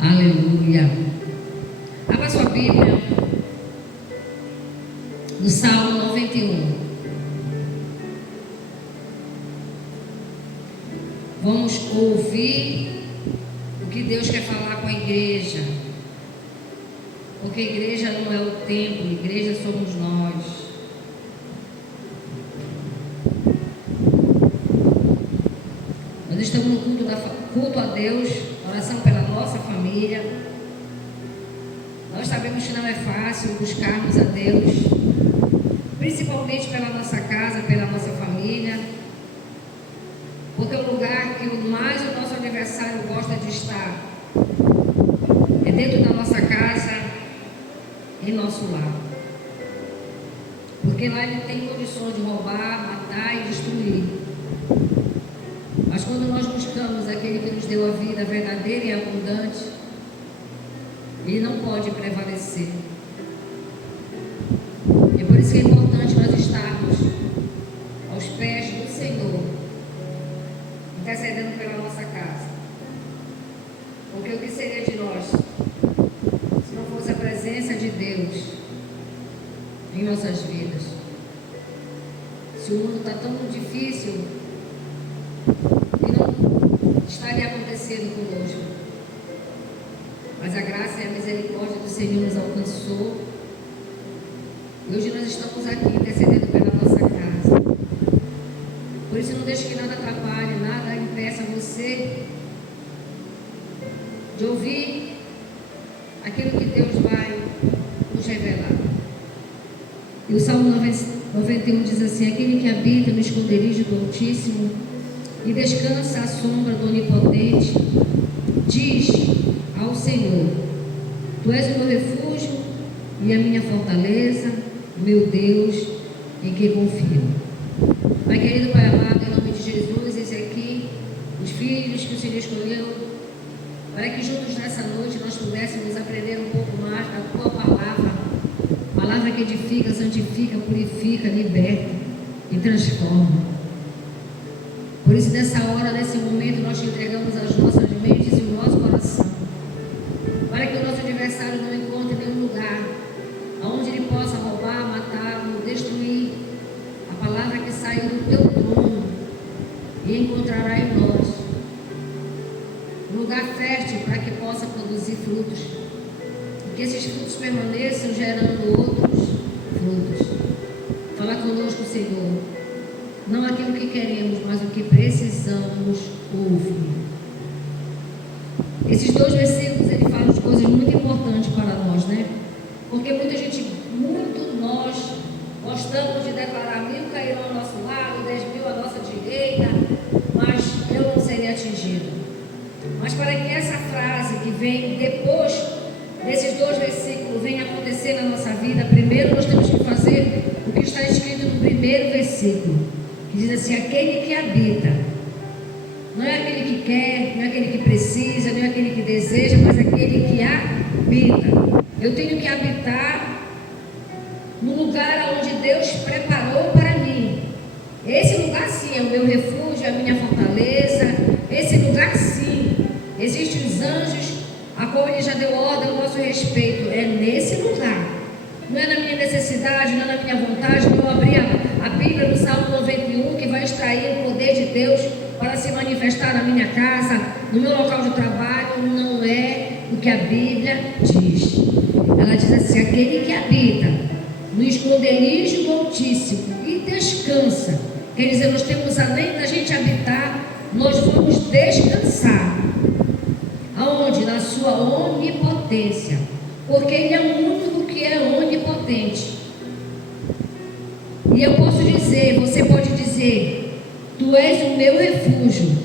Aleluia. Abra sua Bíblia no Salmo 91. Vamos ouvir o que Deus quer falar com a igreja. Porque a igreja não é o templo, a igreja somos nós. Nós estamos no culto a Deus, oração pela nossa família. Nós sabemos que não é fácil buscarmos a Deus, principalmente pela nossa casa, pela nossa família, porque o lugar que mais o nosso adversário gosta de estar é dentro da nossa casa, em nosso lar. Porque lá ele tem condições de roubar, matar e destruir. Mas quando nós buscamos aquele que nos deu a vida verdadeira e abundante, ele não pode prevalecer. E por isso que é importante nós estarmos aos pés do Senhor, intercedendo pela nossa casa. Porque o que seria de nós se não fosse a presença de Deus em nossas vidas? Se o mundo está tão difícil, e não estaria acontecendo conosco. Mas a graça e a misericórdia do Senhor nos alcançou. E hoje nós estamos aqui intercedendo pela nossa casa. Por isso não deixe que nada atrapalhe, nada impeça você de ouvir aquilo que Deus vai nos revelar. E o Salmo 91 diz assim: aquele que habita no esconderijo do Altíssimo e descansa à sombra do Onipotente, diz ao Senhor: Tu és o meu refúgio e a minha fortaleza, meu Deus, em quem confio. Pai querido, Pai amado, em nome de Jesus, esse aqui, os filhos que o Senhor escolheu, para que juntos nessa noite nós pudéssemos aprender um pouco mais da Tua palavra, palavra que edifica, santifica, purifica, liberta e transforma. Por isso, nessa hora, nesse momento, nós te entregamos as nossas mentes e o nosso coração, para que o nosso adversário não encontre nenhum lugar onde ele possa roubar, matar ou destruir a palavra que saiu do Teu trono, e encontrará em nós um lugar fértil para que possa produzir frutos, e que esses frutos permaneçam gerando outros frutos. Fala conosco, Senhor, não aquilo que queremos, mas o que precisamos ouvir. Esses dois versículos, ele fala de coisas muito importantes para nós, né? Porque muito nós gostamos de declarar: 1000 cairão ao nosso lado, 10.000 à nossa direita, mas eu não serei atingido. Mas para que essa frase que vem depois desses dois versículos venha acontecer na nossa vida, primeiro nós temos que fazer o que está escrito no primeiro versículo, que diz assim: aquele que habita. Não é aquele que quer, não é aquele que precisa, não é aquele que deseja, mas aquele que habita. Eu tenho que habitar no lugar onde Deus preparou para mim. Esse lugar sim é o meu refúgio, é a minha fortaleza. Esse lugar sim, existem os anjos a qual Ele já deu ordem ao nosso respeito. É nesse lugar. Não é na minha necessidade, não é na minha vontade. Não abrir a Bíblia no Salmo 91, que vai extrair o poder de Deus para se manifestar na minha casa, no meu local de trabalho. Não é o que a Bíblia diz. Ela diz assim: aquele que habita no esconderijo do Altíssimo e descansa. Quer dizer, nós temos, além da gente habitar, nós vamos descansar. Aonde? Na sua onipotência. Porque Ele é o único que é onipotente. E eu posso dizer, você pode dizer: Tu és o meu refúgio.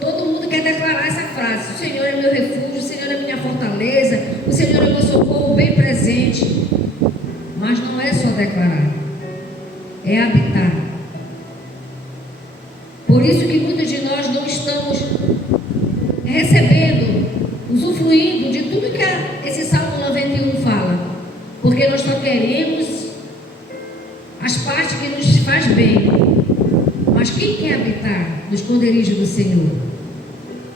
Todo mundo quer declarar essa frase: o Senhor é meu refúgio, o Senhor é minha fortaleza, o Senhor é meu socorro bem presente. Mas não é só declarar, é habitar. Por isso que muitos de nós não estamos recebendo, usufruindo de tudo que esse Salmo 91 fala, porque nós só queremos faz parte que nos faz bem. Mas quem quer habitar no esconderijo do Senhor?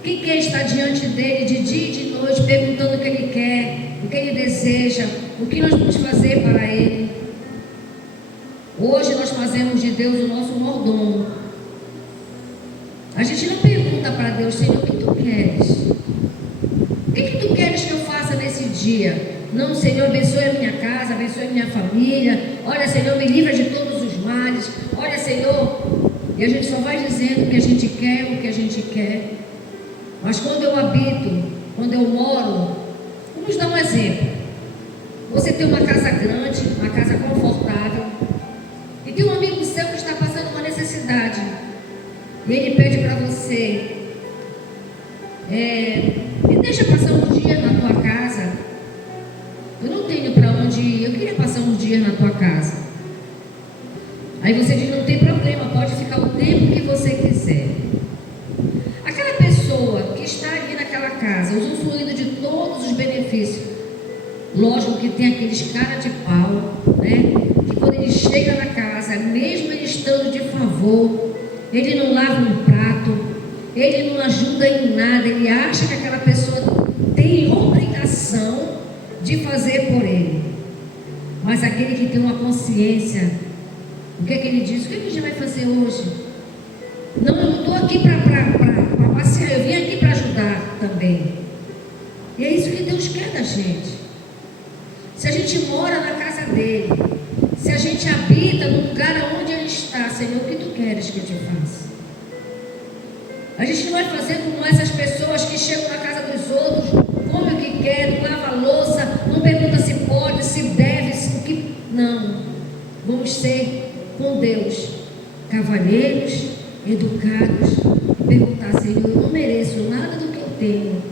Quem quer estar diante dele de dia e de noite, perguntando o que ele quer, o que ele deseja, o que nós vamos fazer para ele? Hoje nós fazemos de Deus o nosso mordomo. A gente não pergunta para Deus: Senhor, o que tu queres? O que tu queres que eu faça nesse dia? Não, Senhor, abençoe a minha casa, abençoe a minha família. Olha, Senhor, me livra de todos os males. Olha, Senhor. E a gente só vai dizendo o que a gente quer, o que a gente quer. Mas quando eu habito, quando eu moro, vamos dar um exemplo. Você tem uma casa grande, uma casa confortável, e tem um amigo seu que está passando uma necessidade. E ele pede para você: me deixa passar um dia na tua casa. Eu não tenho para onde ir, eu queria passar um dia na tua casa. Aí você diz: não tem problema, pode ficar o tempo que você quiser. Aquela pessoa que está ali naquela casa, usufruindo de todos os benefícios, lógico que tem aqueles cara de pau, né? Que quando ele chega na casa, mesmo ele estando de favor, ele não lava um prato, ele não ajuda em nada, ele acha que aquela pessoa tem obrigação de fazer por ele. Mas aquele que tem uma consciência, o que é que ele diz? O que a gente vai fazer hoje? Não, eu não estou aqui para passear, eu vim aqui para ajudar também. E é isso que Deus quer da gente. Se a gente mora na casa dele, se a gente habita no lugar onde ele está, Senhor, o que tu queres que eu te faça? A gente não vai fazer como essas pessoas que chegam na casa dos outros, come o que quer, não lava a louça, não pergunta se pode, se deve, se o que... Não. Vamos ser com Deus cavalheiros, educados, perguntar: Senhor, eu não mereço nada do que eu tenho,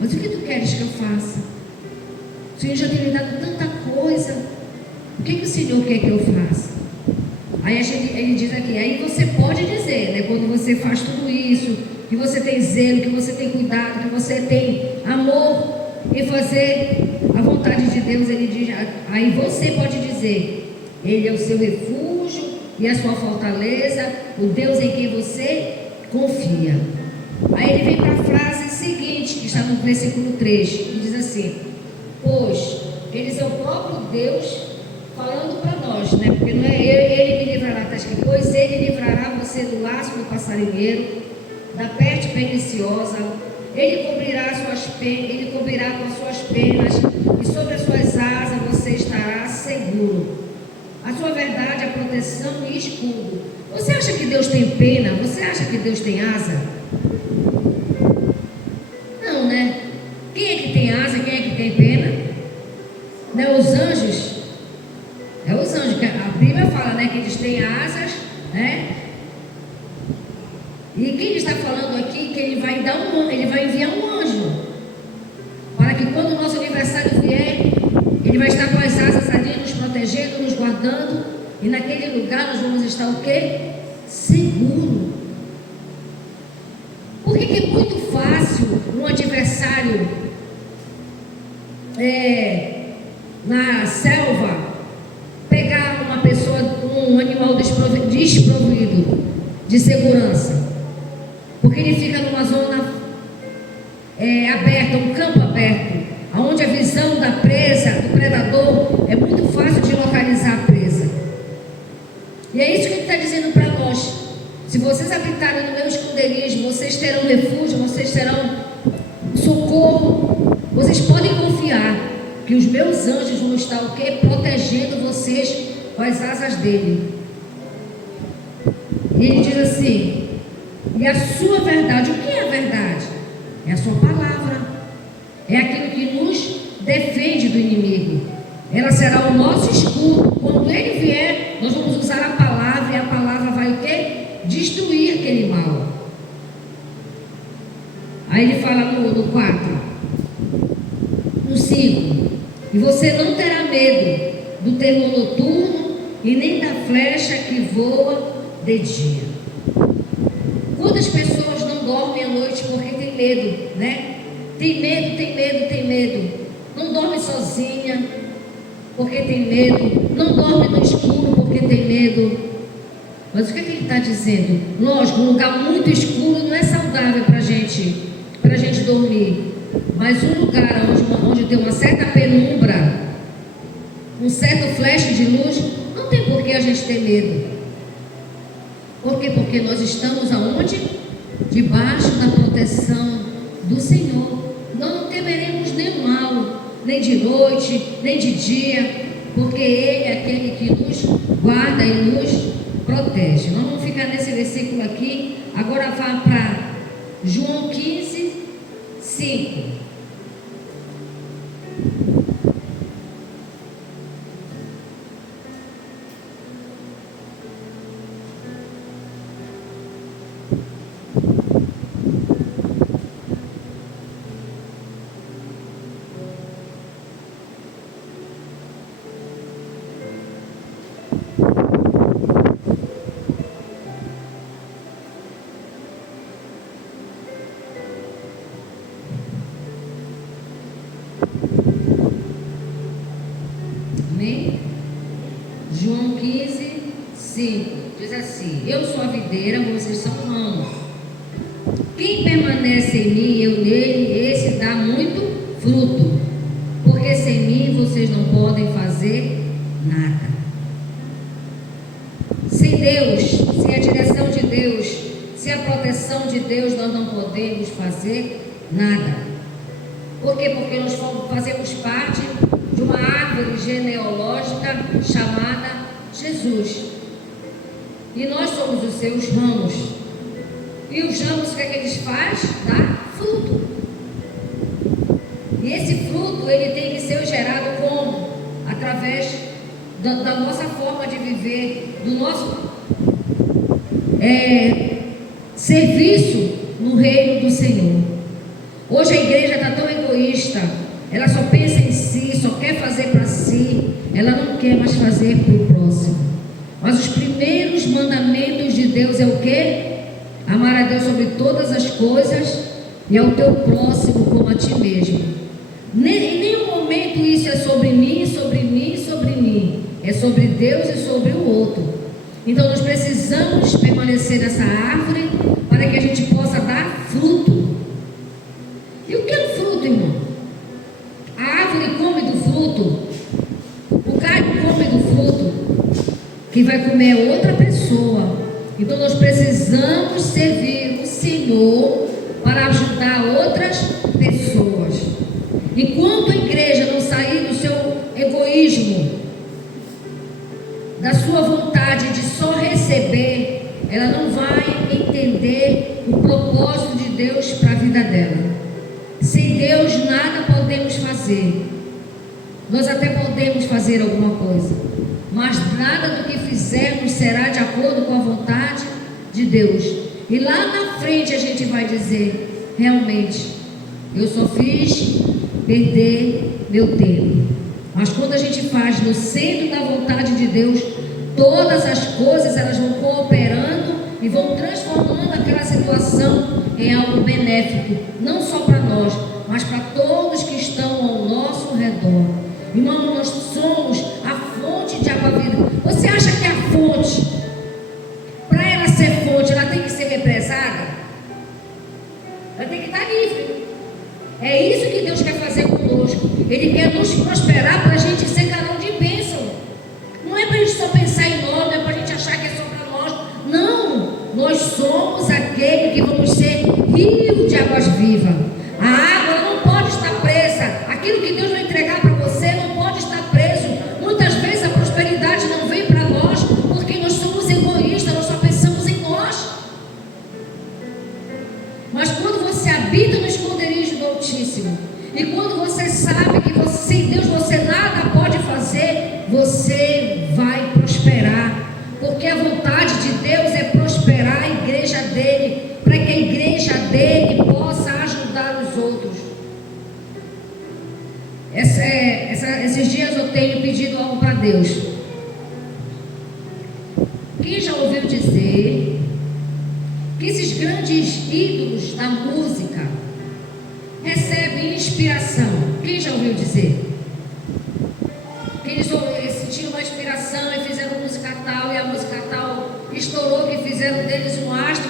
mas o que tu queres que eu faça? O Senhor já tem me dado tanta coisa, o que o Senhor quer que eu faça? Aí ele diz aqui: aí você pode dizer, né, quando você faz tudo isso, que você tem zelo, que você tem cuidado, que você tem amor em fazer a vontade de Deus, ele diz, aí você pode dizer: ele é o seu refúgio e a sua fortaleza, o Deus em quem você confia. Aí ele vem para a frase seguinte, que está no versículo 3, que diz assim: pois eles é o próprio Deus falando para nós, né? Porque não é ele me livrará, está escrito: pois ele livrará você do laço do passarinheiro, da peste perniciosa, ele cobrirá com as suas penas, e sobre as suas asas você estará seguro. A sua verdade é proteção e escudo. Você acha que Deus tem pena? Você acha que Deus tem asa? Não, né? Quem é que tem asa? Quem é que tem pena? Não é os anjos? É os anjos, que a Bíblia fala, né, que eles têm asas, né? E quem está falando aqui que ele vai enviar um anjo, para que quando o nosso aniversário vier, ele vai estar com as asas ali, nos protegendo, nos guardando, e naquele lugar nós vamos estar o quê? Seguro. Por que é muito fácil um adversário na selva pegar uma pessoa, um animal desprovido de segurança? Porque ele fica numa zona aberta, um campo aberto, onde a visão da presa, do predador, é muito fácil de localizar a presa. E é isso que ele está dizendo para nós: se vocês habitarem no meu esconderijo, vocês terão refúgio, vocês terão socorro. Vocês podem confiar que os meus anjos vão estar o quê? Protegendo vocês com as asas dele. E ele diz assim: e a sua verdade, o que é a verdade? É a sua palavra, é aquilo que nos defende do inimigo. Ela será o nosso escudo. Quando ele vier, nós vamos usar a palavra, e a palavra vai o quê? Destruir aquele mal. Aí ele fala no 4, no 5: e você não terá medo do terror noturno, e nem da flecha que voa de dia. Quantas pessoas não dormem à noite porque tem medo, né? Tem medo. Não dorme sozinha, porque tem medo, não dorme no escuro porque tem medo. Mas o que ele está dizendo? Lógico, um lugar muito escuro não é saudável para a gente dormir. Mas um lugar onde tem uma certa penumbra, um certo flash de luz, não tem por que a gente ter medo. Por quê? Porque nós estamos aonde? Debaixo da proteção do Senhor. Nós não temeremos nenhum mal, nem de noite, nem de dia, porque Ele é aquele que nos guarda e nos protege. Nós vamos ficar nesse versículo aqui. Agora vá para João 15, 5. João 15, 5 diz assim: eu sou a videira, vocês são ramos. Quem permanece em mim e eu nele, esse dá muito fruto, porque sem mim vocês não podem fazer nada. Sem Deus, sem a direção de Deus, sem a proteção de Deus, nós não podemos fazer nada. Por quê? Porque nós fazemos parte de uma árvore genealógica chamada Jesus. E nós somos os seus ramos. E os ramos, o que é que eles fazem? Dá fruto. E esse fruto, ele tem que ser gerado como? Através da nossa forma de viver, do nosso serviço no reino do Senhor. Hoje a igreja está tão egoísta, ela só pensa em si, só quer fazer para si, ela não quer mais fazer para o próximo. Mas os primeiros mandamentos de Deus é o quê? Amar a Deus sobre todas as coisas e ao teu próximo como a ti mesmo. Em nenhum momento isso é sobre mim, sobre mim, sobre mim. É sobre Deus e sobre o outro. Então nós precisamos permanecer nessa árvore para que a gente possa dar fruto. E o que é o fruto, irmão? A árvore come do fruto, o galho come do fruto, quem vai comer é outra pessoa. Então nós precisamos servir o Senhor para ajudar outras pessoas. Enquanto a igreja não sair do seu egoísmo, da sua vontade de só receber, ela não vai entender o propósito de Deus para a vida dela. Sem Deus nada podemos fazer. Nós até podemos fazer alguma coisa, mas nada do que fizermos será de acordo com a vontade de Deus. E lá na frente a gente vai dizer: realmente, eu só fiz perder meu tempo. Mas quando a gente faz no centro da vontade de Deus, todas as coisas elas vão cooperando e vão transformando aquela situação em algo benéfico, não só para nós, mas para todos que estão ao nosso redor. Irmão, nós somos a fonte de água viva. Você acha que a fonte, para ela ser fonte, ela tem que ser represada? Ela tem que estar livre. É isso que Deus quer fazer conosco. Ele quer nos prosperar para a gente ser canal de bênção. Não é para a gente só pensar em nós, não é para a gente achar que é só para nós. Não, nós somos aquele que vamos ser rio de águas vivas. A água não pode estar presa. Aquilo que Deus vai entregar para você não pode estar preso. Muitas vezes a prosperidade não vem para nós porque nós somos egoístas, nós só pensamos em nós. Mas quando você habita no esconderijo do Altíssimo, e quando você sabe que sem Deus você nada pode fazer, você vai prosperar. Porque a vontade de Deus é prosperar a igreja dele, para que a igreja dele possa ajudar os outros. Esses dias eu tenho pedido algo para Deus. Quem já ouviu dizer que esses grandes ídolos da música recebem inspiração? Quem já ouviu dizer? Que eles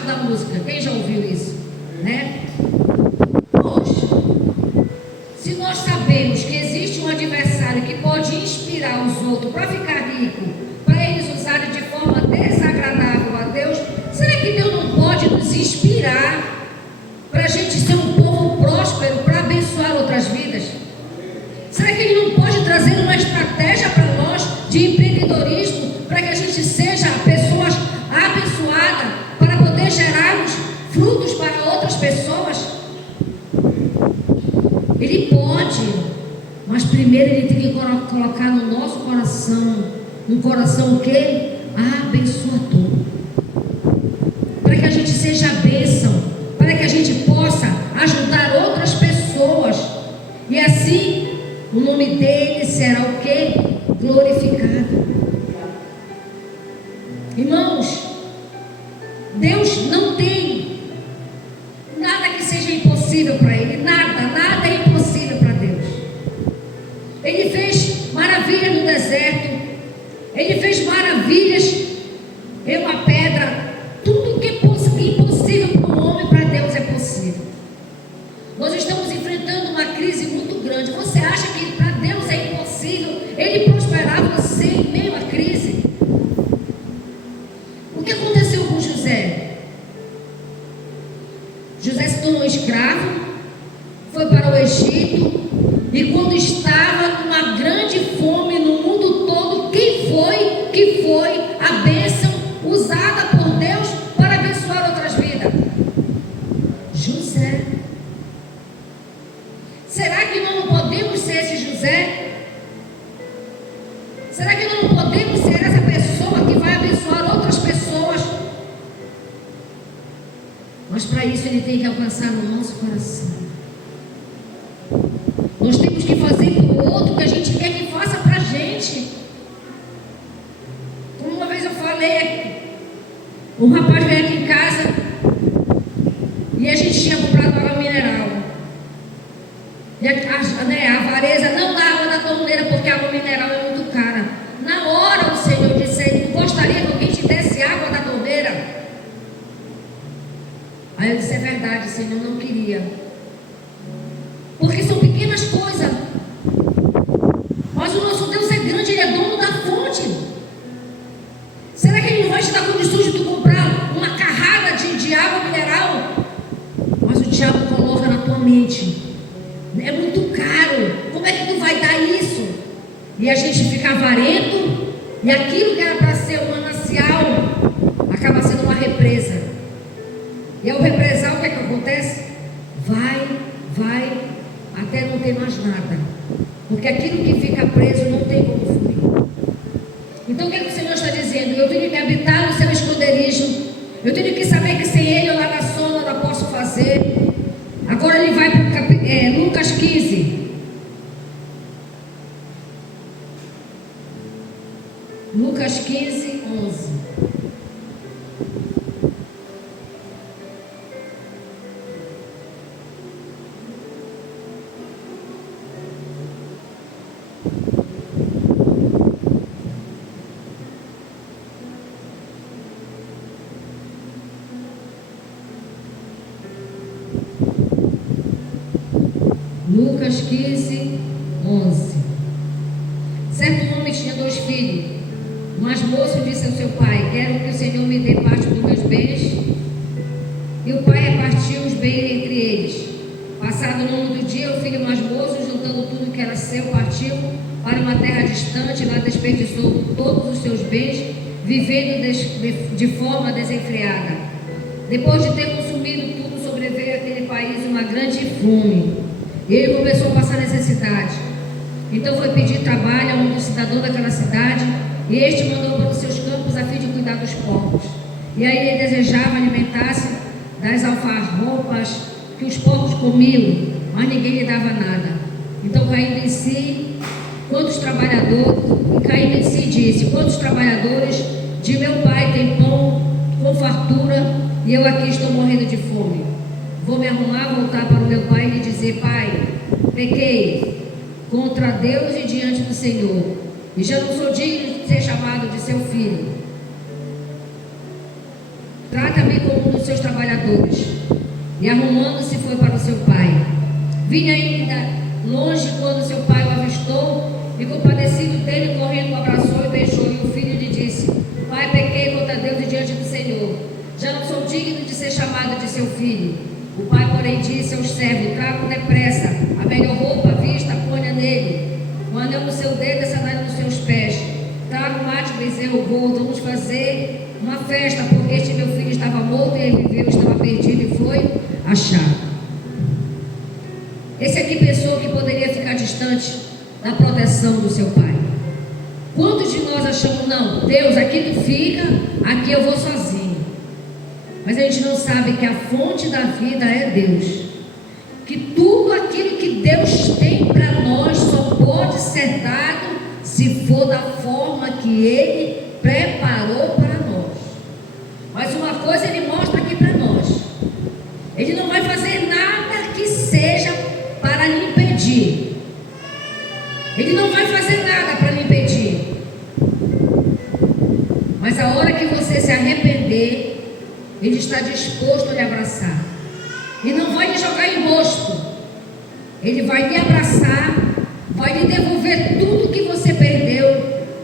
parte da música. Quem já ouviu isso? Né? Poxa, se nós sabemos que existe um adversário que pode inspirar os outros para ficar rico, para eles usarem de forma desagradável a Deus, será que Deus não pode nos inspirar para a gente ser um povo próspero, para abençoar outras vidas? Será que Ele não pode trazer uma estratégia para nós de empreendedorismo, para que a gente seja pessoas abençoadas, para poder gerarmos frutos para outras pessoas? Ele pode, mas primeiro Ele tem que colocar no nosso coração, um coração o quê? Abençoador, para que a gente seja bênção, para que a gente possa ajudar outras pessoas, e assim o nome dele será o quê? Glorificado. Irmãos, Deus não tem nada que seja impossível para Ele, nada é impossível para Deus. Ele fez maravilhas no deserto, Ele fez maravilhas em uma pedra. Tudo que é impossível para o homem, para Deus é possível. Nós estamos enfrentando uma crise muito grande. Você acha que para Deus é impossível Ele prosperar você em meio à crise? O que aconteceu com José? José se tornou escravo, foi para o Egito, e quando estava numa grande fome no mundo todo, quem foi que foi a bênção usada por Deus para abençoar outras vidas? José. Será que nós não podemos ser esse José? Será que nós não podemos ser essa pessoa que vai abençoar outras pessoas? Mas para isso Ele tem que alcançar no nosso coração. Nós temos que fazer para o outro o que a gente quer que faça para a gente. Como uma vez eu falei, um rapaz veio aqui em casa e a gente tinha comprado água mineral. E a avareza não dá água da torneira porque a água mineral é muito cara. Na hora o Senhor disse: não gostaria que alguém te desse água da torneira? Aí eu disse: é verdade, Senhor, não queria. Porque são pequenas coisas. Mas o nosso Deus é grande, Ele é dono da fonte. Será que Ele não vai te dar condições de tu comprar uma carrada de água mineral? Mas o diabo coloca na tua mente: é muito caro, como é que tu vai dar isso? E a gente fica avarento, e aquilo que era para ser um manancial acaba sendo uma represa. E ao represar, o que é que acontece? Vai, até não ter mais nada. Porque aquilo que fica preso não tem como fluir. Então o que é que o Senhor está dizendo? Eu tenho que habitar no seu esconderijo. Eu tenho que saber que sem Ele eu nada sou, nada posso fazer. Agora ele vai para Lucas 15. Lucas 15, 11. Lucas 15, 11. Certo homem tinha 2 filhos. O mais moço disse ao seu pai: quero que o Senhor me dê parte dos meus bens. E o pai repartiu os bens entre eles. Passado o nome do dia, o filho mais moço, juntando tudo que era seu, partiu para uma terra distante. Lá desperdiçou todos os seus bens, vivendo de forma desenfreada. Depois de ter consumido tudo, sobreveio àquele país uma grande fome. E ele começou a passar necessidade. Então foi pedir trabalho a um cidadão daquela cidade, e este mandou para os seus campos a fim de cuidar dos porcos. E aí ele desejava alimentar-se das alfarrobas que os porcos comiam, mas ninguém lhe dava nada. Então caindo em si, disse: quantos trabalhadores de meu pai têm pão com fartura, e eu aqui estou morrendo de fome? Vou me arrumar, voltar para o meu pai e lhe dizer: pai, pequei contra Deus e diante do Senhor, e já não sou digno de ser chamado de seu filho. Trata-me como um dos seus trabalhadores. E arrumando-se foi para o seu pai. Vinha ainda longe quando seu pai o avistou e, compadecido dele, correndo, o abraçou e beijou. E o filho lhe disse: Pai, pequei contra Deus e diante do Senhor. Já não sou digno de ser chamado de seu filho. O pai, porém, disse aos servos: Tragam depressa a melhor roupa à vista, ponha nele um anel no seu dedo e a sandália nos seus pés. Traga um macho bezerro gordo, vamos fazer uma festa, porque este meu filho estava morto e ele viveu, estava perdido e foi achado. Esse aqui pensou que poderia ficar distante da proteção do seu pai. Quantos de nós achamos, não, Deus, aqui tu fica, aqui eu vou sozinho. Mas a gente não sabe que a fonte da vida é Deus. Que tudo aquilo que Deus tem para nós só pode ser dado se for da forma que Ele preparou para nós. Mas uma coisa Ele mostra aqui para nós: Ele não vai fazer nada que seja para lhe impedir. Ele não vai fazer nada para lhe impedir. Mas a hora que você se arrepender, Ele está disposto a lhe abraçar. E não vai lhe jogar em rosto. Ele vai lhe abraçar, vai lhe devolver tudo que você perdeu,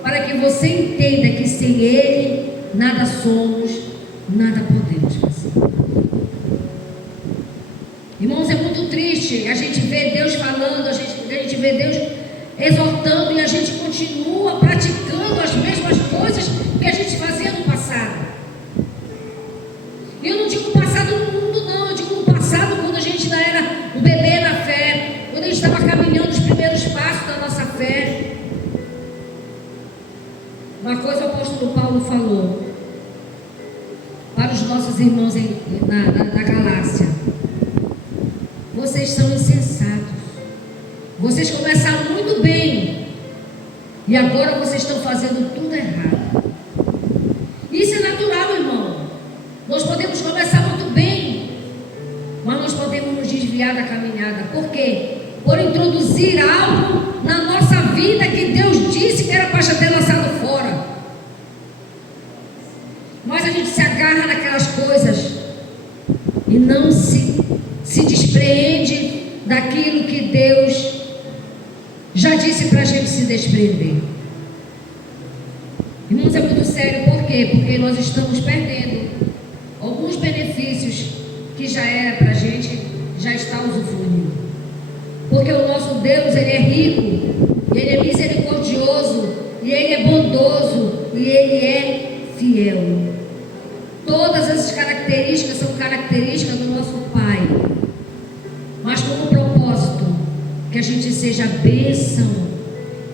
para que você entenda que sem Ele nada somos, nada podemos fazer. Irmãos, é muito triste a gente ver Deus falando, a gente vê Deus exortando e a gente continua praticando as mesmas coisas que a gente fazia no passado. E eu não digo passado no mundo, não. Eu digo no passado, quando a gente ainda era um bebê na fé, quando a gente estava caminhando os primeiros passos da nossa fé. Uma coisa o apóstolo Paulo falou para os nossos irmãos na Galácia: vocês são insensatos. Vocês começaram muito bem e agora vocês estão fazendo tudo errado. Isso é natural, irmão. Nós podemos começar muito bem, mas nós podemos nos desviar da caminhada. Por quê? Por introduzir algo na nossa vida que Deus disse que era para já ter lançado fora. Mas a gente se agarra naquelas coisas e não se despreende daquilo que Deus já disse para a gente se desprender. Irmãos, é muito sério. Por quê? Porque nós estamos perdendo alguns benefícios que já era para a gente, já está usufruindo. Porque o nosso Deus, Ele é rico, Ele é misericordioso, e Ele é bondoso, e Ele é fiel. Todas essas características são características do nosso Pai, mas com o propósito que a gente seja bênção,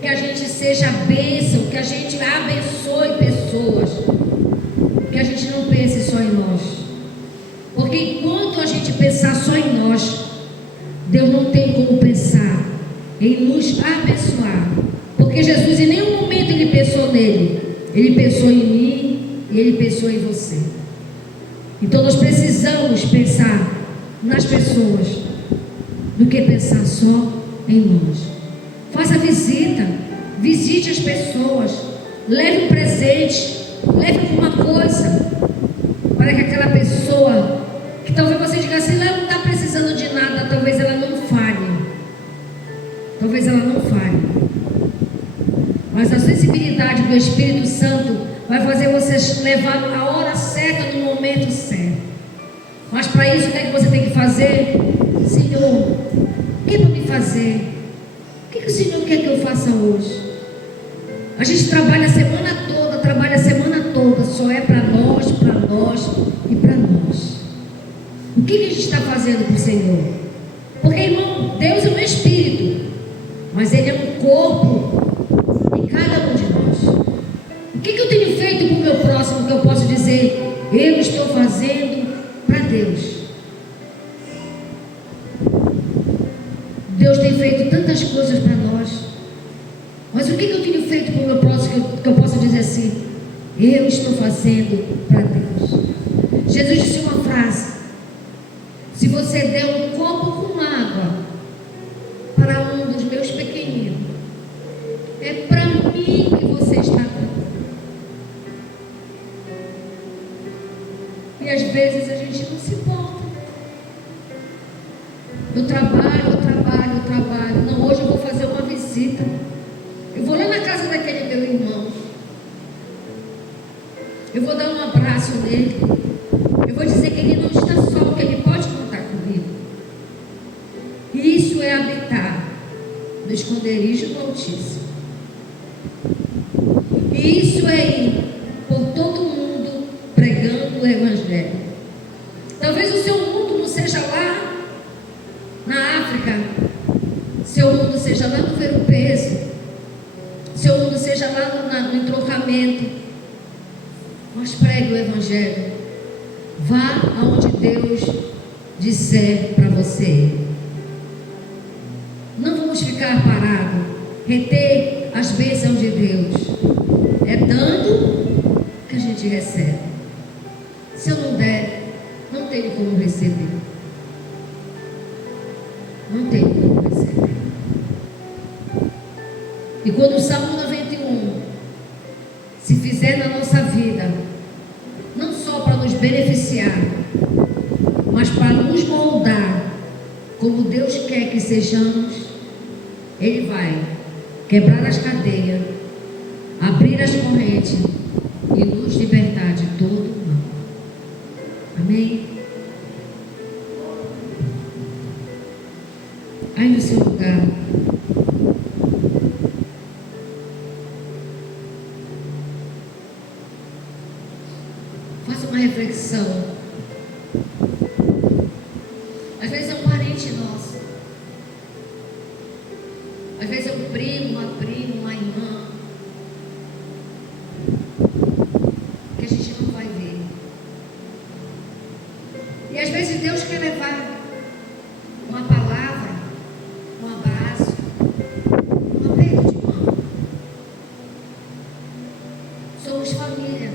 que a gente seja bênção, que a gente abençoe pessoas, que a gente não pense só em nós. Porque enquanto a gente pensar só em nós, Deus não tem como pensar em nos abençoar. Porque Jesus em nenhum momento Ele pensou nele. Ele pensou em mim e Ele pensou em você. Então nós precisamos pensar nas pessoas do que pensar só em nós. Faça visita, visite as pessoas, leve um presente, leve alguma coisa, para que aquela pessoa, que talvez você diga assim, ela não está precisando de nada, talvez ela não fale. Talvez ela não fale. Mas a sensibilidade do Espírito Santo vai fazer você levar a hora certa no momento certo. Mas para isso, o que é que você tem que fazer? Senhor, o que é para me fazer? O que o Senhor quer que eu faça hoje? A gente trabalha a semana toda, só é para nós e para nós. O que a gente está fazendo para o Senhor? Porque, irmão, Deus é um Espírito, mas Ele é um corpo em cada um de nós. O que eu tenho feito com o meu próximo que eu posso dizer, eu estou fazendo para Deus? Deus tem feito tantas coisas para nós, mas o que eu tenho feito com o meu próximo que eu possa dizer assim, eu estou fazendo para Deus? Jesus disse uma frase: se você der um copo com água para um dos meus pequeninos, é para mim que você está dando. E às vezes a gente não se importa. Eu trabalho. Não, hoje eu vou fazer uma visita. Eu vou lá na casa daquele meu irmão. Eu vou dar um abraço nele. Eu vou dizer que ele não está só, que ele pode contar comigo. E isso é habitar no esconderijo do Altíssimo. E isso é ir por todo mundo pregando o Evangelho. Talvez o seu mundo não seja lá na África, seu mundo seja lá no Ver-o-Peso, seu mundo seja lá no entroncamento, mas pregue o Evangelho. Vá aonde Deus disser para você. Não vamos ficar parados, reter as bênçãos de Deus. É dando que a gente recebe. Se eu não der, não tenho como receber. Não tenho como receber. E quando o Salmo 91 se fizer na nossa vida, não só para nos beneficiar, mas para nos moldar como Deus quer que sejamos, Ele vai quebrar as cadeias, abrir as correntes e nos libertar de todo o mal. Amém? Aí no seu lugar, faça uma reflexão. Às vezes é um parente nosso, às vezes é um primo, uma prima, uma irmã, que a gente não vai ver. E às vezes Deus quer levar uma palavra, um abraço, um aperto de mão. Somos família,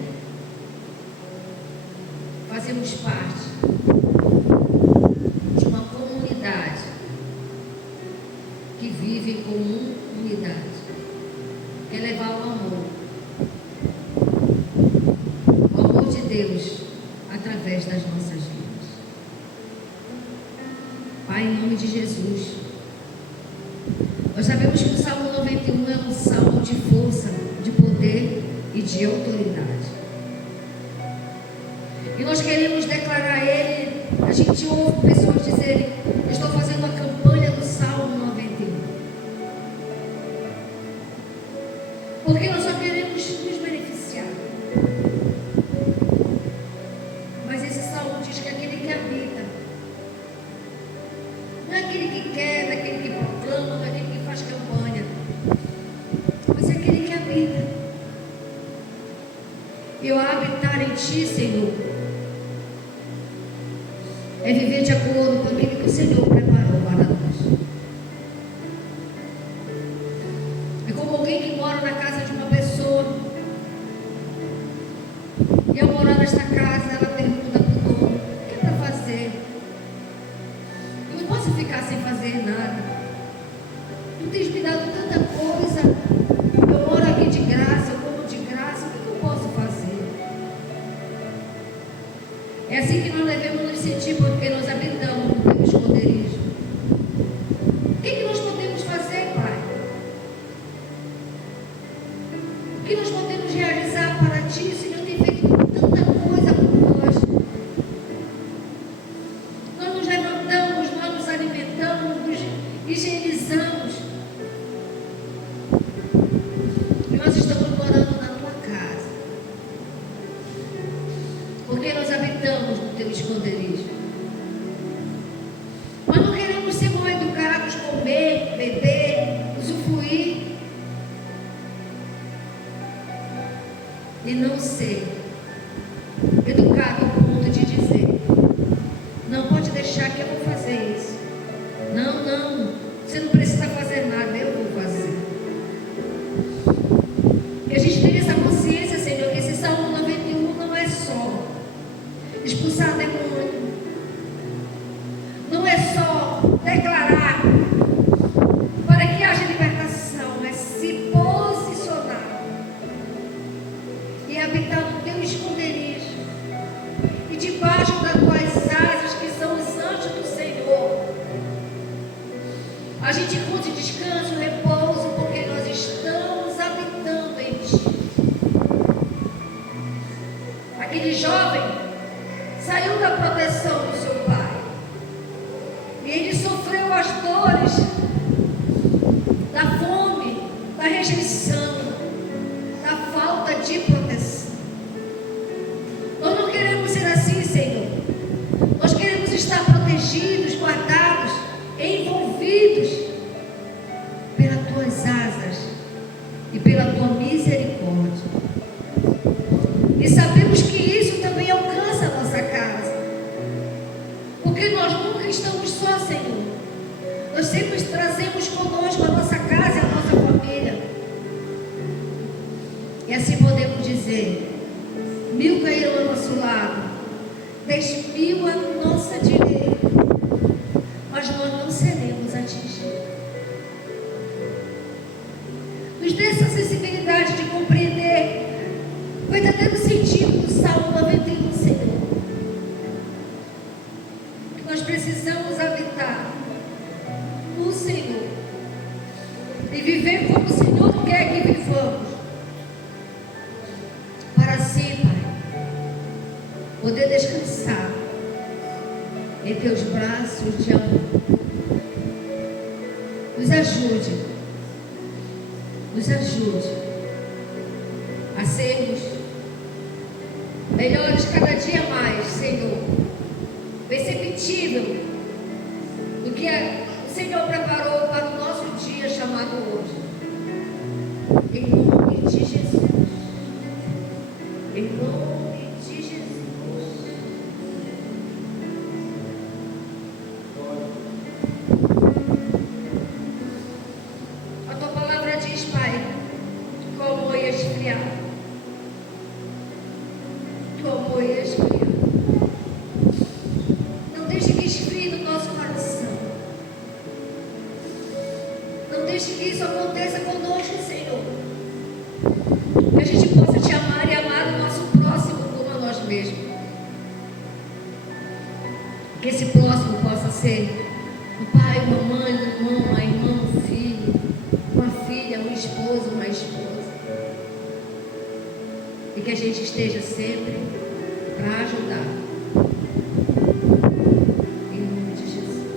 fazemos parte de uma comunidade que vive em comunidade. Quer levar o amor de Deus através das nossas vidas. Pai, em nome de Jesus, nós sabemos que o Salmo 91 é um salmo de força, de poder e de autoridade. E nós queremos declarar ele. A gente ouve pessoas dizerem: eu estou fazendo a campanha do Salmo 91. Porque nós só queremos nos beneficiar. Mas esse salmo diz que aquele que habita, não é aquele que quer, não é aquele que proclama, não é aquele que faz campanha, mas é aquele que habita. Eu habitar em ti, Senhor, é viver de acordo com aquilo que o Senhor preparou para nós. É como alguém que mora na casa de uma pessoa, e ao morar nesta casa, ela pergunta para o dono: o que é para fazer? Eu não posso ficar sem fazer nada. Tu tens me dado tanta coisa, eu moro aqui de graça, eu como de graça, o que eu posso fazer? É assim que nós devemos nos sentir, porque nós habitamos no teu esconderijo. O que nós podemos fazer, Pai? O que nós podemos realizar para ti? O Senhor tem feito tanta coisa por nós. Nós nos levantamos, nós nos alimentamos, nos higienizamos. E nós estamos morando na tua casa. Porque nós habitamos no teu esconderijo. Nós não queremos ser mal educados, comer, beber, usufruir e não ser educado ao ponto de dizer: não pode deixar que eu vou fazer isso. Não, não, você não precisa fazer nada, eu vou fazer. E a gente tem essa consciência, Senhor, que esse Salmo 91 não é só expulsar demônio, não é só declarar para que haja libertação, mas se posicionar e habitar no teu esconderijo e debaixo de proteção. Nós não queremos ser assim, Senhor. Nós queremos estar protegidos, guardados, envolvidos pelas tuas asas e pela tua misericórdia. E sabemos que isso também alcança a nossa casa, porque nós nunca estamos só, Senhor. Nós sempre trazemos conosco a nossa casa e a nossa família. E assim podemos dizer: 1000 cairão ao nosso lado, 10.000 à nossa direita, mas nós não seremos atingidos. Nos dê essa sensibilidade de compreender o verdadeiro sentido do Salmo 91, Senhor. Que nós precisamos habitar no Senhor e viver como o Senhor quer que vivamos, para assim, Pai, poder descansar em teus braços de amor. Nos ajude a sermos melhores cada dia mais, Senhor, perceptível do que o Senhor preparou para o nosso dia chamado hoje. Em nome de Jesus. Em nome de Jesus. A tua palavra diz, Pai, que o amor ia esfriar. Que o amor ia esfriar. Não deixe que esfrie no nosso coração. Não deixe que isso aconteça conosco, Senhor. Que a gente possa te amar e amar o nosso próximo como a nós mesmos. Que esse próximo possa ser o pai, uma mãe, um irmão, uma irmã, um filho, uma filha, um esposo, uma esposa. E que a gente esteja sempre para ajudar. Em nome de Jesus.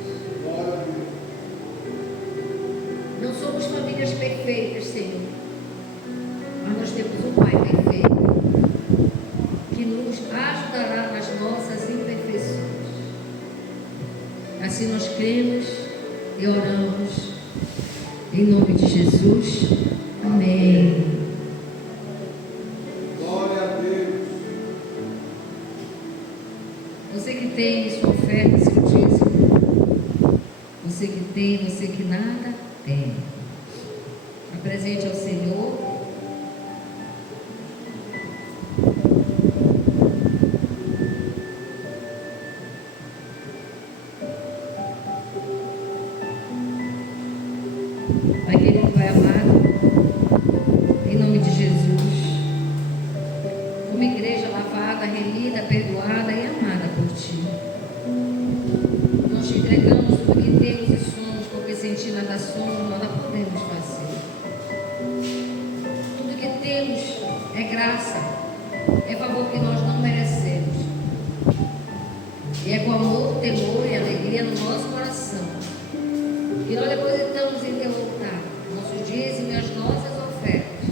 Não somos famílias perfeitas, Senhor. Mas nós temos um Pai perfeito que nos ajudará nas nossas imperfeições. Assim nós cremos e oramos em nome de Jesus. Amém. Glória a Deus. Você que tem sua oferta, seu dízimo, você que tem, você que nada tem, apresente ao Senhor. Pai querido, Pai amado, em nome de Jesus, como igreja lavada, remida, perdoada e amada por Ti, nós te entregamos tudo que temos e somos, porque sem Ti nada somos, nada podemos fazer. Tudo que temos é graça, é favor que nós não merecemos, e é com amor, temor e alegria no nosso coração que nós depositamos em Teu altar nosso dízimo e as nossas ofertas,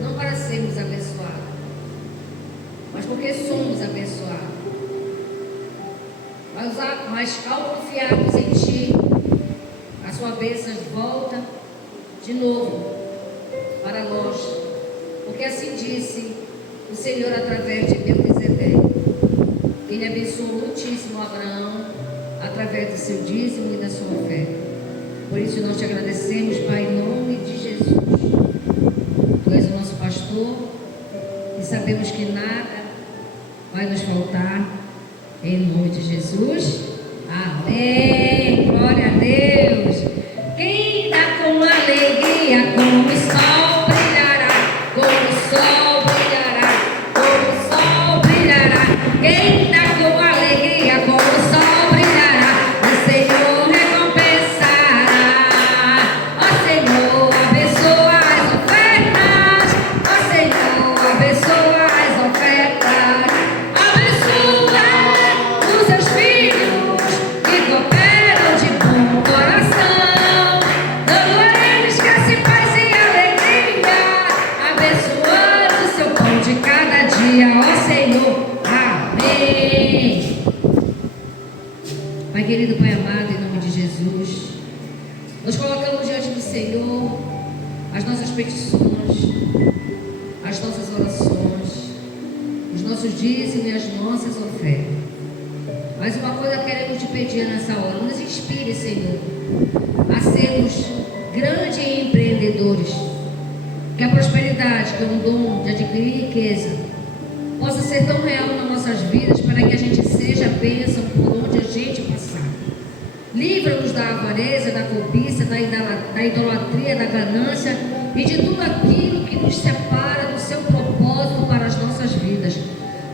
não para sermos abençoados, mas porque somos abençoados. Mas ao confiarmos em Ti, a Sua bênção volta de novo para nós, porque assim disse o Senhor através de Melquisedeque. Ele abençoou muitíssimo Abraão através do seu dízimo e da sua oferta. Por isso nós te agradecemos, Pai, em nome de Jesus. Tu és o nosso pastor e sabemos que nada vai nos faltar, em nome de Jesus. Amém. Glória a Deus. Quem dá com alegria, como o sol brilhará, como o sol brilhará, como o sol brilhará. Quem dá com alegria, como o sol brilhará, o Senhor recompensará. Ó Senhor, abençoa as ofertas. Ó Senhor, abençoa as ofertas. Abençoa os seus filhos que cooperam de bom coração. dia, ó Senhor. Amém. Pai querido, Pai amado, em nome de Jesus, nós colocamos diante do Senhor as nossas petições, as nossas orações, os nossos dízimos e as nossas ofertas. Mas uma coisa queremos te pedir nessa hora: nos inspire, Senhor, a sermos grandes empreendedores. Que a prosperidade, que é um dom de adquirir riqueza, possa ser tão real nas nossas vidas, para que a gente seja bênção por onde a gente passar. Livra-nos da avareza, da cobiça, da idolatria, da ganância e de tudo aquilo que nos separa do seu propósito para as nossas vidas.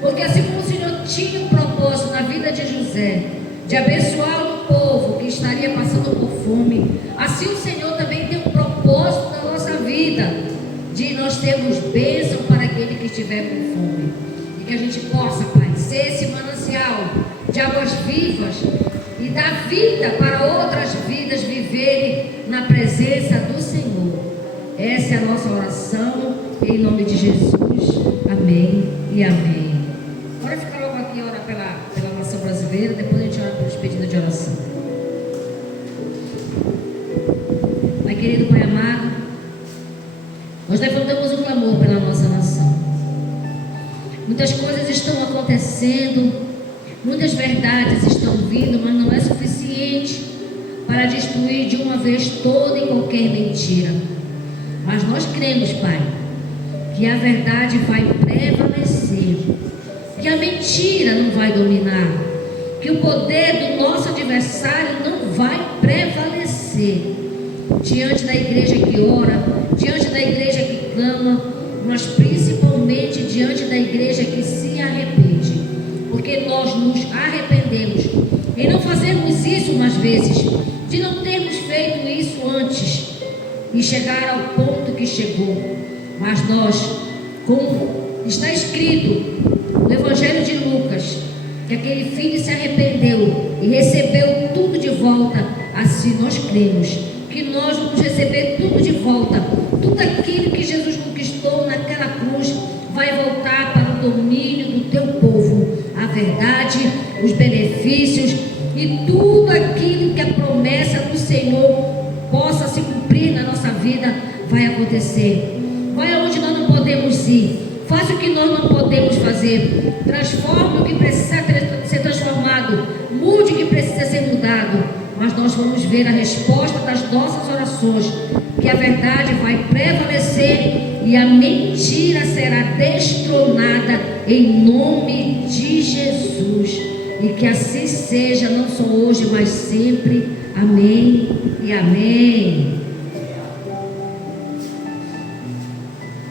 Porque assim como o Senhor tinha um propósito na vida de José, de abençoar um povo que estaria passando por fome, assim o Senhor também tem um propósito na nossa vida, de nós termos bênção para aquele que estiver com fome. E que a gente possa, Pai, ser esse manancial de águas vivas e dar vida para outras vidas viverem na presença do Senhor. Essa é a nossa oração, em nome de Jesus. Amém e amém. Bora ficar logo aqui e orar pela nação brasileira, depois a gente ora pelos pedidos de oração. Pai querido, Pai amado, nós levantamos um clamor pela nossa nação. Muitas coisas estão acontecendo, muitas verdades estão vindo, mas não é suficiente para destruir de uma vez toda e qualquer mentira. Mas nós cremos, Pai, que a verdade vai prevalecer, que a mentira não vai dominar, que o poder do nosso adversário não vai prevalecer. Diante da igreja que ora, diante da igreja que clama, mas principalmente diante da igreja que se arrepende, porque nós nos arrependemos e não fazemos isso umas vezes, de não termos feito isso antes e chegar ao ponto que chegou. Mas nós, como está escrito no Evangelho de Lucas, que aquele filho se arrependeu e recebeu tudo de volta, assim nós cremos que nós vamos receber tudo de volta. Tudo aquilo que Jesus conquistou naquela cruz vai voltar para o domínio do teu povo. A verdade, os benefícios e tudo aquilo que a promessa do Senhor possa se cumprir na nossa vida vai acontecer. Vai aonde nós não podemos ir, faz o que nós não podemos fazer, transforma o que precisa ser transformado, mude o que precisa ser mudado. Mas nós vamos ver a resposta das nossas orações, que a verdade vai prevalecer e a mentira será destronada em nome de Jesus. E que assim seja, não só hoje, mas sempre. Amém e amém.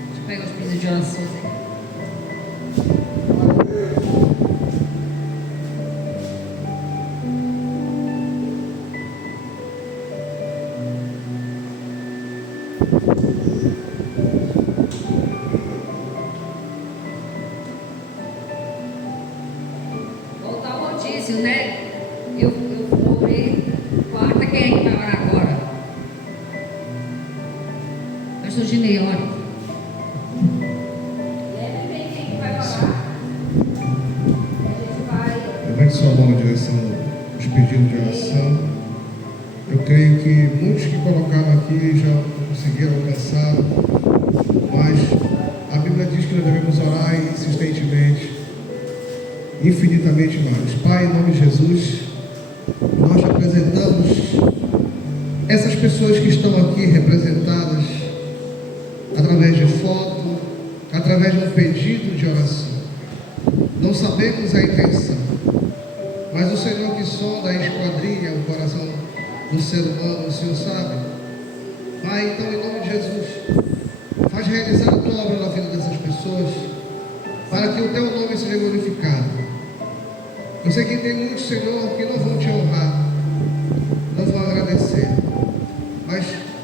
Deixa eu pegar os pedidos de oração aqui. Voltar ao rodízio, né? Eu vou ver. Quarta, quem é que vai orar agora? Pastor Ginei, ora. Leve bem quem que vai orar. A gente vai. Levante sua mão na direção dos pedidos de oração. Eu creio que muitos que colocaram aqui já conseguiram alcançar, mas a Bíblia diz que nós devemos orar insistentemente, infinitamente mais. Pai, em nome de Jesus, nós apresentamos essas pessoas que estão aqui representadas através de foto, através de um pedido de oração. Não sabemos a intenção, mas o Senhor que sonda e esquadrinha o coração do ser humano, o Senhor sabe. Pai, então, em nome de Jesus, faz realizar a tua obra na vida dessas pessoas, para que o teu nome seja glorificado. Eu sei que tem muitos, Senhor, que não vão te honrar, não vão agradecer, mas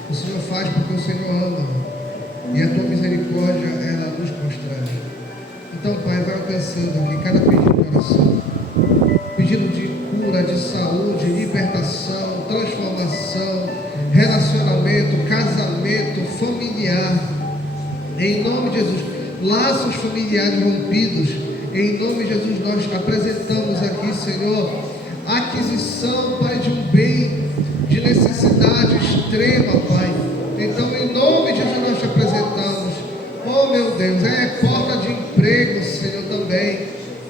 o Senhor faz porque o Senhor ama e a tua misericórdia, ela nos constrange. Então, Pai, vai alcançando aqui cada pedido de oração, pedido de cura, de saúde, libertação, transformação, relacionamento, casamento, familiar, em nome de Jesus. laços familiares rompidos. Em nome de Jesus, nós apresentamos aqui, Senhor, a aquisição, Pai, de um bem de necessidade extrema, Pai. Então, em nome de Jesus, nós te apresentamos. Oh, meu Deus, porta de emprego, Senhor, também.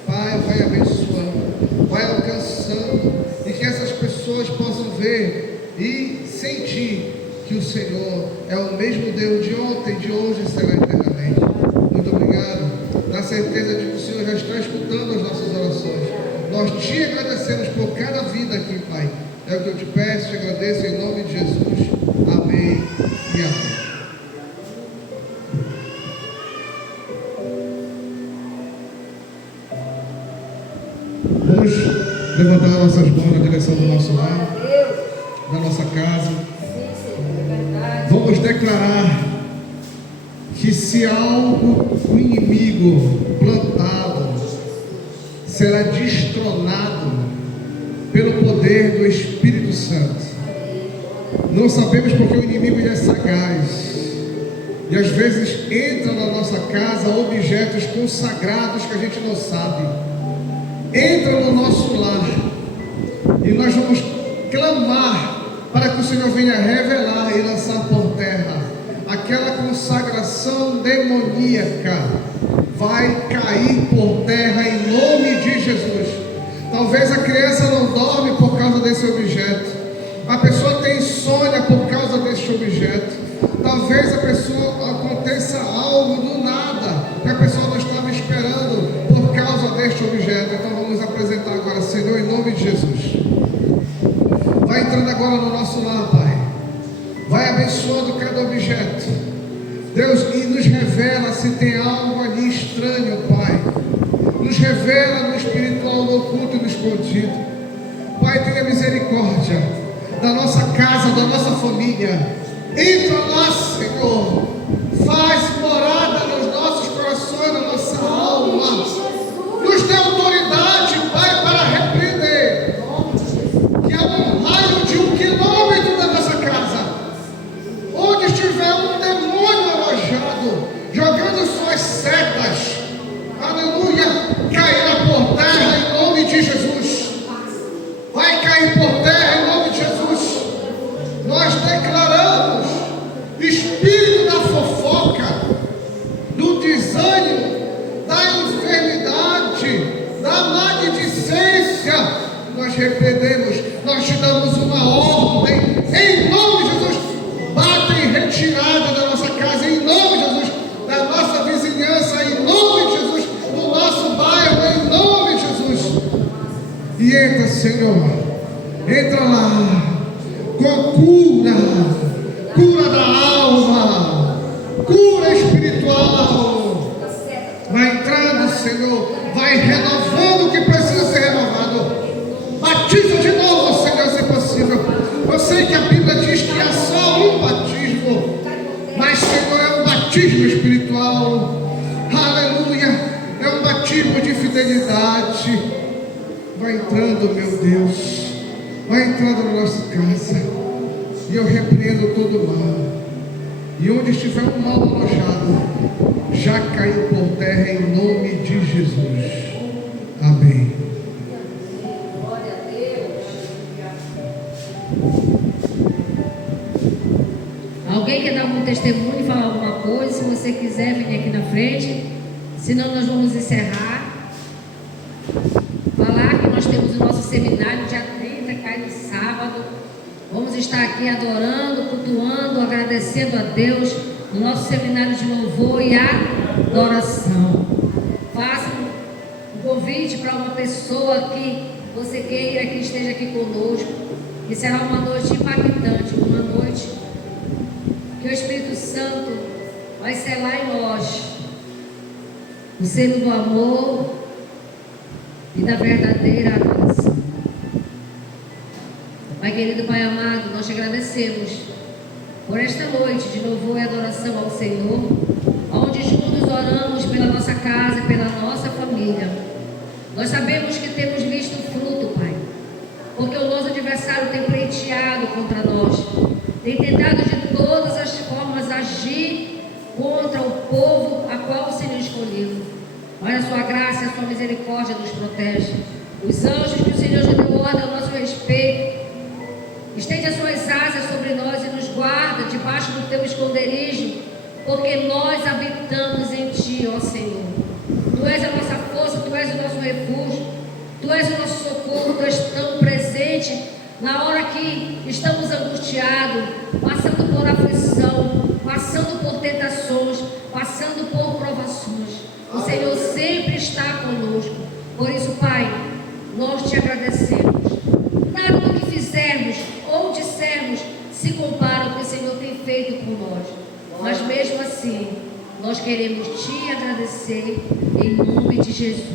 Pai, vai abençoando, vai alcançando, e que essas pessoas possam ver e sentir que o Senhor é o mesmo Deus de ontem, de hoje e será eternamente. Muito obrigado, na certeza de que o Senhor já está escutando as nossas orações. Nós te agradecemos por cada vida aqui, Pai. É o que eu te peço, te agradeço em nome de Jesus. Amém e amém. Vamos levantar nossas mãos na direção do nosso lar, da nossa casa. Vamos declarar que se algo o inimigo plantado será destronado pelo poder do Espírito Santo. Não sabemos porque o inimigo é sagaz e às vezes entra na nossa casa objetos consagrados que a gente não sabe. Entra no nosso lar e nós vamos clamar para que o Senhor venha revelar e lançar por terra aquela consagração demoníaca. Vai cair por terra em nome de Jesus. Talvez a criança não dorme por causa desse objeto, a pessoa tem insônia por causa desse objeto, talvez a pessoa aconteça algo do nada que a pessoa não estava esperando por causa deste objeto. Então vamos apresentar agora, Senhor, em nome de Jesus. Vai entrando agora no nosso lar, Pai. Vai abençoando cada objeto, Deus, e nos revela se tem algo ali estranho, Pai. Nos revela no espiritual, no oculto e no escondido. Pai, tenha misericórdia da nossa casa, da nossa família. Entra lá, Senhor. Faz morada nos nossos corações, na nossa alma. Nos dê autoridade, Pai, para repreender. Que há um raio de 1 quilômetro da nossa casa, onde estiver um demônio alojado, jogando suas setas, aleluia, cairá por terra em nome de Jesus. Vai cair por terra em nome de Jesus. Nós declaramos espírito da fofoca, do desânimo, da enfermidade, da maledicência. Nós repreendemos, nós te damos uma ordem em nome de Jesus. Bata em retirada da nossa casa em nome de Jesus, da nossa vizinhança em nome de Jesus, do nosso bairro em nome de Jesus. E entra, Senhor, entra lá com cura da alma, cura espiritual. Vai entrando, Senhor, vai renovando o que precisa ser renovado. Batiza de novo, Senhor, se possível. Eu sei que a Bíblia diz que há só um batismo, mas, Senhor, é um batismo espiritual. Aleluia, é um batismo de fidelidade. Vai entrando, meu Deus, vai entrando na nossa casa, e eu repreendo todo o mal. E onde estiver um mal alojado, já caiu por terra em nome de Jesus. Amém. Glória a Deus. Alguém quer dar algum testemunho e falar alguma coisa? Se você quiser, vem aqui na frente. Senão nós vamos encerrar. Falar que nós temos o nosso seminário dia 30, cai no sábado. Vamos estar aqui adorando, cultuando, agradecendo a Deus no nosso seminário de louvor e adoração. Faça um convite para uma pessoa que você queira que esteja aqui conosco, que será uma noite impactante, uma noite que o Espírito Santo vai selar em nós o selo do amor e da verdadeira adoração. Pai querido, Pai amado, nós te agradecemos por esta noite de louvor e adoração ao Senhor, onde juntos oramos pela nossa casa, pela nossa família. Nós sabemos que temos visto fruto, Pai, porque o nosso adversário tem pleiteado contra nós, tem tentado de todas as formas agir contra o povo a qual o Senhor escolhido. Mas a sua graça e a sua misericórdia nos protege. Os anjos que o Senhor já deu ordem ao nosso respeito, estende as suas asas sobre nós e nos guarda debaixo do teu esconderijo, porque nós habitamos em ti, ó Senhor. Tu és a nossa força, tu és o nosso refúgio, tu és o nosso socorro, tu és tão presente na hora que estamos angustiados, passando por aflição, passando por tentações, passando por provações. O Senhor sempre está conosco. Por isso, Pai, nós te agradecemos. Nada do que fizermos ou dissermos se compara ao que o Senhor tem feito por nós. Mas mesmo assim, nós queremos te agradecer em nome de Jesus.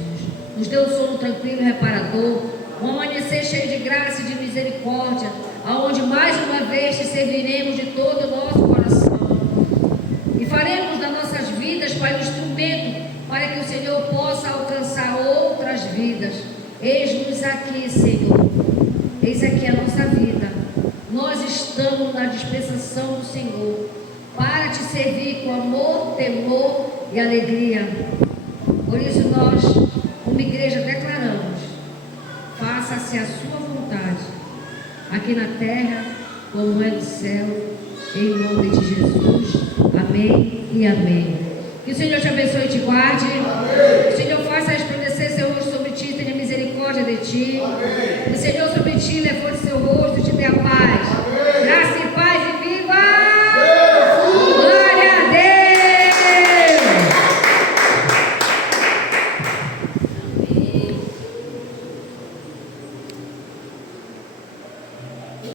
Nos dê um sono tranquilo e reparador, um amanhecer cheio de graça e de misericórdia, aonde mais uma vez te serviremos de todo o nosso coração. E faremos das nossas vidas, Pai, um instrumento para que o Senhor possa alcançar outras vidas. Eis-nos aqui, Senhor. Eis aqui a nossa vida. Nós estamos na dispensação do Senhor para te servir com amor, temor e alegria. Por isso nós, como igreja, declaramos: faça-se a sua vontade, aqui na terra como é no céu, em nome de Jesus. Amém e amém. Que o Senhor te abençoe e te guarde. Amém. Que o Senhor faça resplandecer seu rosto sobre ti, tenha misericórdia de ti. Amém. Que o Senhor sobre ti levante seu rosto e te dê a paz.